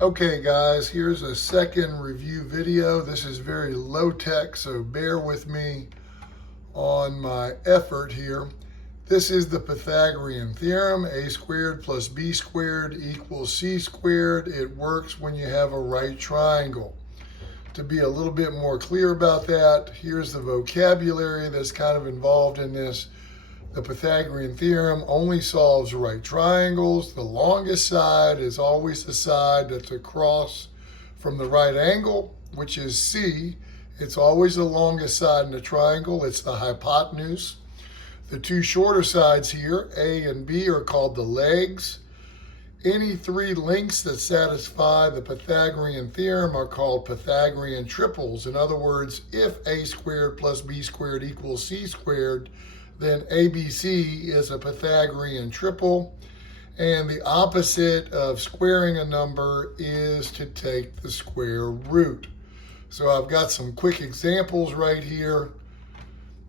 Okay guys, here's a second review video. This is very low tech, so bear with me on my effort here. This is the Pythagorean Theorem, a squared plus b squared equals c squared. It works when you have a right triangle. To be a little bit more clear about that, here's the vocabulary that's kind of involved in this. The Pythagorean theorem only solves right triangles. The longest side is always the side that's across from the right angle, which is C. It's always the longest side in the triangle. It's the hypotenuse. The two shorter sides here, A and B, are called the legs. Any three lengths that satisfy the Pythagorean theorem are called Pythagorean triples. In other words, if a squared plus b squared equals c squared, then ABC is a Pythagorean triple. And the opposite of squaring a number is to take the square root. So I've got some quick examples right here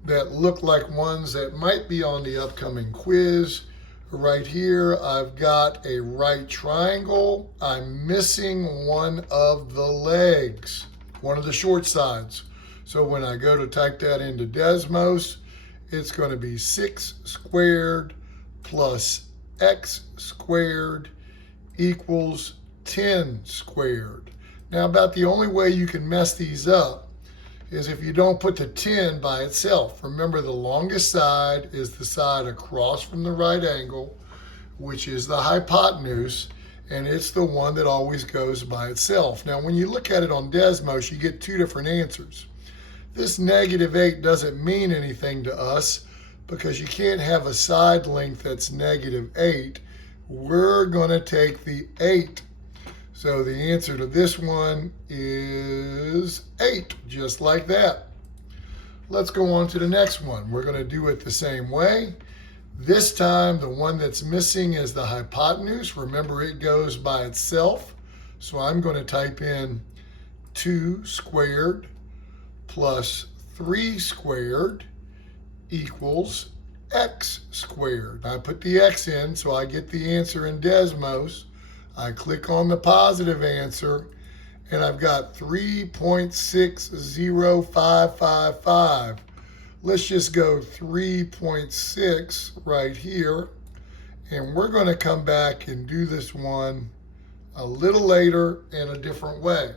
that look like ones that might be on the upcoming quiz. Right here, I've got a right triangle. I'm missing one of the legs, one of the short sides. So when I go to type that into Desmos, it's going to be 6 squared plus x squared equals 10 squared. Now, about the only way you can mess these up is if you don't put the 10 by itself. Remember, the longest side is the side across from the right angle, which is the hypotenuse, and it's the one that always goes by itself. Now, when you look at it on Desmos, you get two different answers. This -8 doesn't mean anything to us because you can't have a side length that's -8. We're going to take the 8. So the answer to this one is 8, just like that. Let's go on to the next one. We're going to do it the same way. This time, the one that's missing is the hypotenuse. Remember, it goes by itself. So I'm going to type in 2 squared plus 3 squared equals x squared. I put the x in, so I get the answer in Desmos. I click on the positive answer, and I've got 3.60555. Let's just go 3.6 right here, and we're going to come back and do this one a little later in a different way.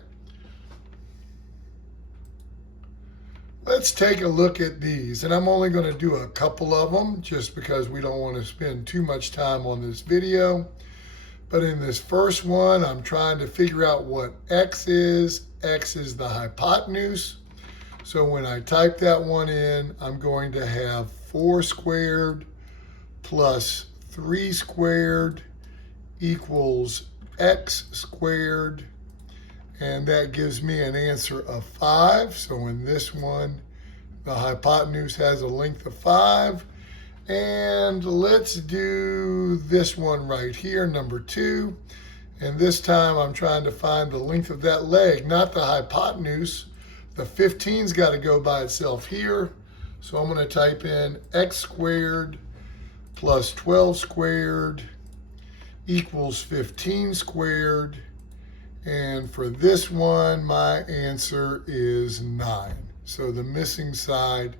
Let's take a look at these, and I'm only going to do a couple of them just because we don't want to spend too much time on this video. But in this first one, I'm trying to figure out what x is. X is the hypotenuse. So when I type that one in, I'm going to have 4 squared plus 3 squared equals x squared. And that gives me an answer of 5. So in this one, the hypotenuse has a length of 5. And let's do this one right here, number 2. And this time I'm trying to find the length of that leg, not the hypotenuse. The 15's got to go by itself here. So I'm going to type in x squared plus 12 squared equals 15 squared. And for this one, my answer is 9. So the missing side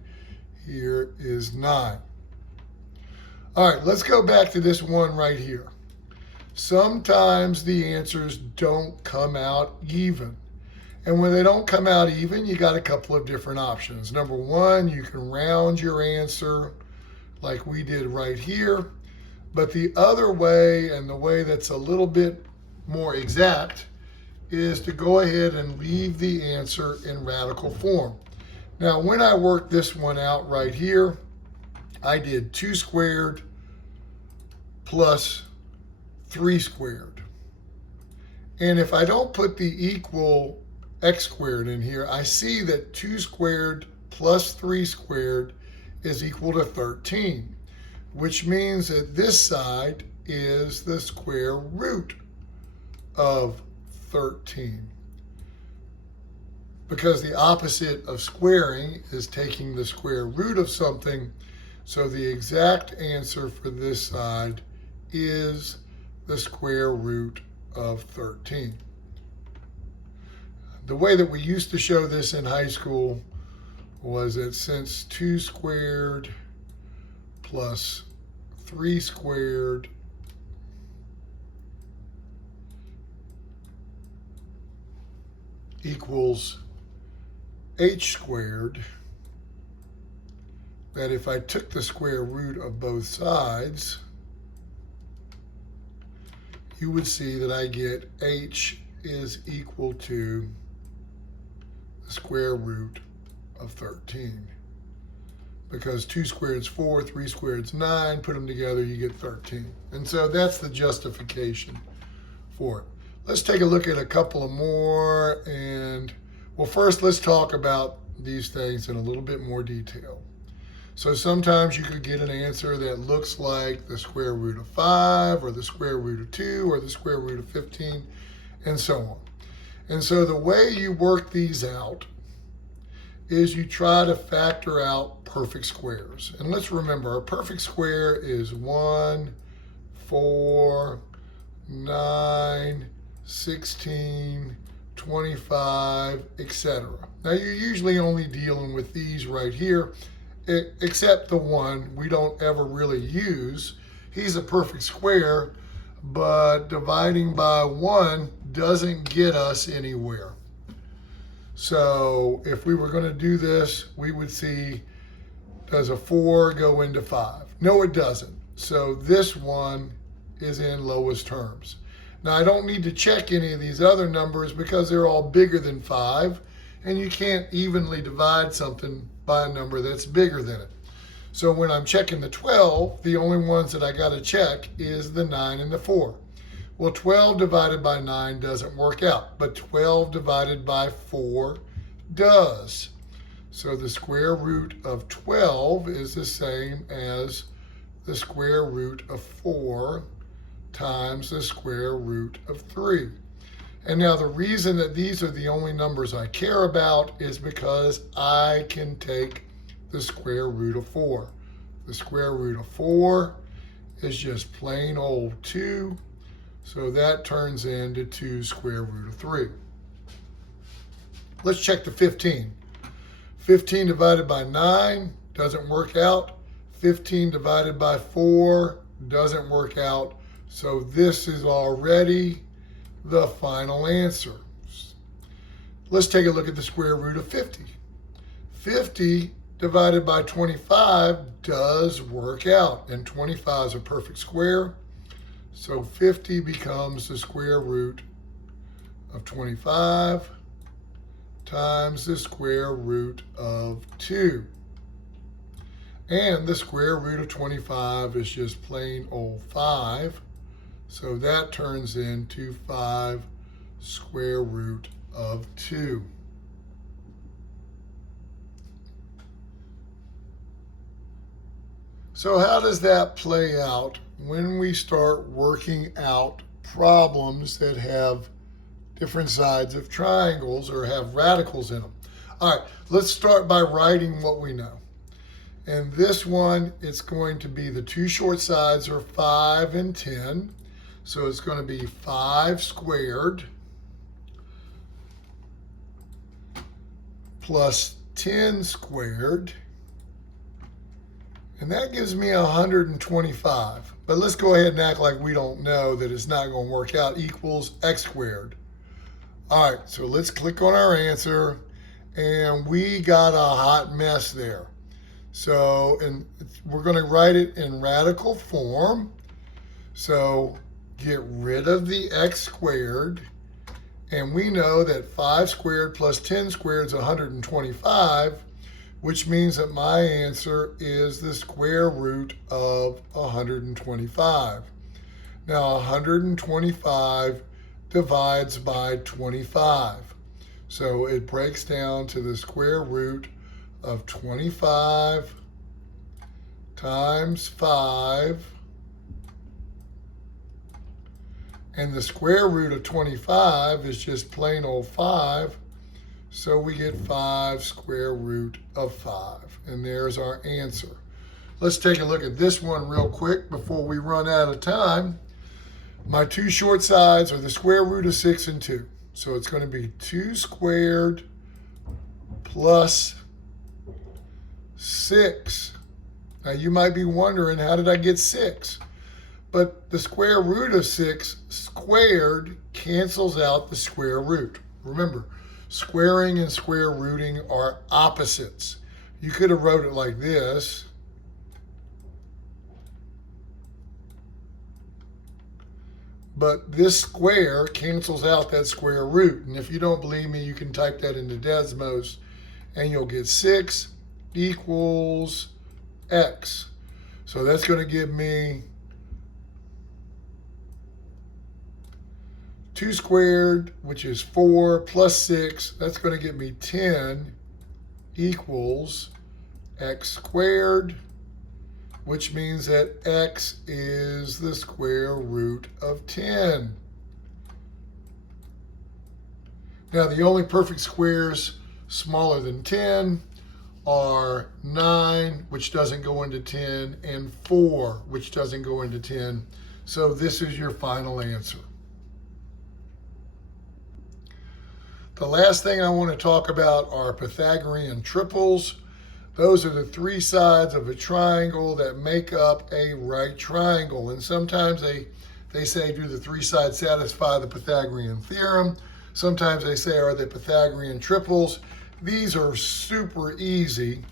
here is 9. All right, let's go back to this one right here. Sometimes the answers don't come out even. And when they don't come out even, you got a couple of different options. Number one, you can round your answer like we did right here. But the other way, and the way that's a little bit more exact, is to go ahead and leave the answer in radical form. Now, when I worked this one out right here, I did 2 squared plus 3 squared. And if I don't put the equal x squared in here, I see that 2 squared plus 3 squared is equal to 13, which means that this side is the square root of 13. Because the opposite of squaring is taking the square root of something, so the exact answer for this side is the square root of 13. the way that we used to show this in high school was that since 2 squared plus 3 squared equals h squared, that if I took the square root of both sides, you would see that I get h is equal to the square root of 13. Because 2 squared is 4, 3 squared is 9, put them together, you get 13. And so that's the justification for it. Let's take a look at a couple of more, and well, first let's talk about these things in a little bit more detail. So sometimes you could get an answer that looks like the square root of 5, or the square root of 2, or the square root of 15, and so on. And so the way you work these out is you try to factor out perfect squares. And let's remember, a perfect square is 1, 4, 9, 16, 25, etc. Now you're usually only dealing with these right here, except the one we don't ever really use. He's a perfect square, but dividing by 1 doesn't get us anywhere. So if we were going to do this, we would see, does a 4 go into 5? No, it doesn't. So this one is in lowest terms. Now I don't need to check any of these other numbers because they're all bigger than 5, and you can't evenly divide something by a number that's bigger than it. So when I'm checking the 12, the only ones that I got to check is the 9 and the 4. Well, 12 divided by 9 doesn't work out, but 12 divided by 4 does. So the square root of 12 is the same as the square root of 4 times the square root of 3. And now the reason that these are the only numbers I care about is because I can take the square root of 4. The square root of 4 is just plain old 2. So that turns into 2 square root of 3. Let's check the 15. 15 divided by 9 doesn't work out. 15 divided by 4 doesn't work out. So this is already the final answer. Let's take a look at the square root of 50. 50 divided by 25 does work out, and 25 is a perfect square. So 50 becomes the square root of 25 times the square root of 2. And the square root of 25 is just plain old 5. So that turns into 5 square root of 2. So how does that play out when we start working out problems that have different sides of triangles or have radicals in them? All right, let's start by writing what we know. And this one, it's going to be the two short sides are 5 and 10. So it's going to be 5 squared plus 10 squared. And that gives me 125. But let's go ahead and act like we don't know that it's not going to work out, equals x squared. All right, so let's click on our answer, and we got a hot mess there. So, and we're going to write it in radical form. So get rid of the x squared, and we know that 5 squared plus 10 squared is 125, which means that my answer is the square root of 125. Now 125 divides by 25. So it breaks down to the square root of 25 times 5. And the square root of 25 is just plain old 5. So we get 5 square root of 5. And there's our answer. Let's take a look at this one real quick before we run out of time. My two short sides are the square root of 6 and 2. So it's going to be 2 squared plus 6. Now you might be wondering, how did I get 6? But the square root of 6 squared cancels out the square root. Remember, squaring and square rooting are opposites. You could have wrote it like this. But this square cancels out that square root. And if you don't believe me, you can type that into Desmos and you'll get 6 equals x. So that's going to give me 2 squared, which is 4, plus 6. That's going to give me 10 equals x squared, which means that x is the square root of 10. Now, the only perfect squares smaller than 10 are 9, which doesn't go into 10, and 4, which doesn't go into 10. So this is your final answer. The last thing I want to talk about are Pythagorean triples. Those are the 3 sides of a triangle that make up a right triangle. And sometimes they say, do the 3 sides satisfy the Pythagorean theorem? Sometimes they say, are they Pythagorean triples? These are super easy.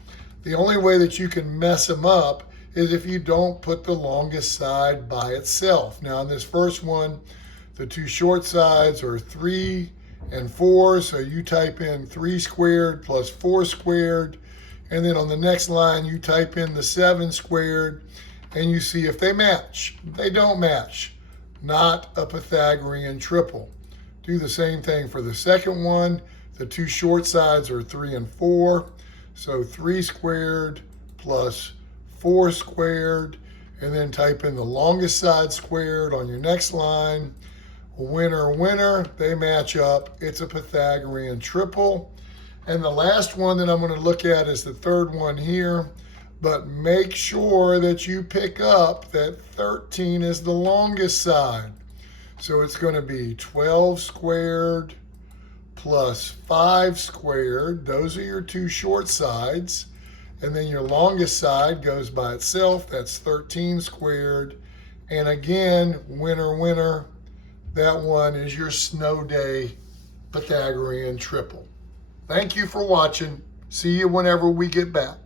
The only way that you can mess them up is if you don't put the longest side by itself. Now in this first one, the 2 short sides are 3 and 4, so you type in 3 squared plus 4 squared, and then on the next line you type in the 7 squared, and you see if they match. They don't match. Not a Pythagorean triple. Do the same thing for the second one. The 2 short sides are 3 and 4, so 3 squared plus 4 squared, and then type in the longest side squared on your next line. Winner, winner, they match up. It's a Pythagorean triple. And the last one that I'm going to look at is the third one here. But make sure that you pick up that 13 is the longest side. So it's going to be 12 squared plus 5 squared. Those are your 2 short sides. And then your longest side goes by itself. That's 13 squared. And again, winner, winner. That one is your snow day Pythagorean triple. Thank you for watching. See you whenever we get back.